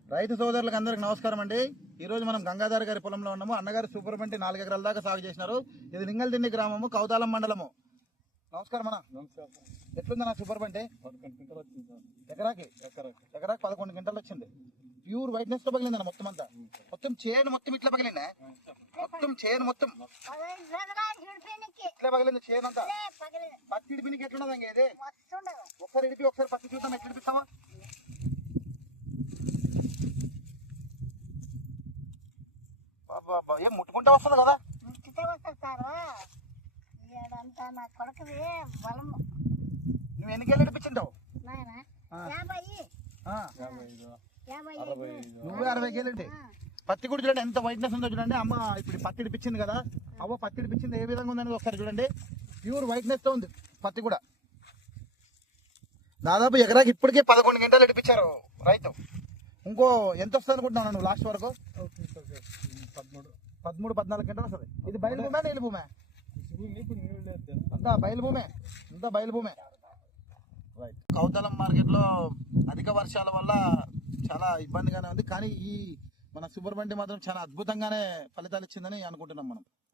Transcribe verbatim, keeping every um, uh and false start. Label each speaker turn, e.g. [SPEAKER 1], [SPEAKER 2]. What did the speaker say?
[SPEAKER 1] రైతు సోదరులకు అందరికి నమస్కారం అండి. ఈ రోజు మనం గంగాధర్ గారి పొలంలో ఉన్నాము. అన్నగారు సూపర్ బండి నాలుగు ఎకరాల దాకా సాగు చేసినారు. ఇది లింగల్దిండి గ్రామము, కౌతాలం మండలము. నమస్కారం అన్న. ఎట్లుంది నా సూపర్ బండి? ఎకరాకి ఎకరాకి పదకొండు గంటలు వచ్చింది. ప్యూర్ వైట్నెస్ తో పగిలింది మొత్తం అంతా. మొత్తం చేను మొత్తం ఇట్లా పగిలిందా? మొత్తం చేను మొత్తం ఇట్లా పగిలింది చేను అంతా. పత్తి ఇడిపినికి ఎట్లున్నది ఇది? ఒకసారి ఇడిపి ఒకసారి పత్తి చూద్దాం, ఎట్లా ఇడిపిస్తావా? ఏం ముట్టుకుంటే వస్తుంది కదా? నువ్వు ఎన్నికేళ్ళు ఇడిపించింటావు? నువ్వే అరవై కేళ్ళు. పత్తి కూడా చూడండి ఎంత వైట్నెస్ ఉందో చూడండి. అమ్మ ఇప్పుడు పత్తి ఇడిపించింది కదా, అవ్వ పత్తి ఇడిపించింది ఏ విధంగా ఉందని ఒకసారి చూడండి. ప్యూర్ వైట్నెస్ తో ఉంది పత్తి కూడా. దాదాపు ఎకరాకి ఇప్పటికే పదకొండు గంటలు ఇడిపించారు రైతు. ఇంకో ఎంత వస్తుంది అనుకుంటున్నాను నువ్వు లాస్ట్ వరకు? పదమూడు పదమూడు పద్నాలుగు గంటలు వస్తుంది. ఇది బయలు భూమే నీళ్ళు భూమే? అంతా బయలు భూమే, అంతా బయలు భూమే. రైట్. కౌతలం మార్కెట్ లో అధిక వర్షాల వల్ల చాలా ఇబ్బందిగానే ఉంది, కానీ ఈ మన సూపర్ బండి మాత్రం చాలా అద్భుతంగానే ఫలితాలు ఇచ్చిందని అనుకుంటున్నాం మనం.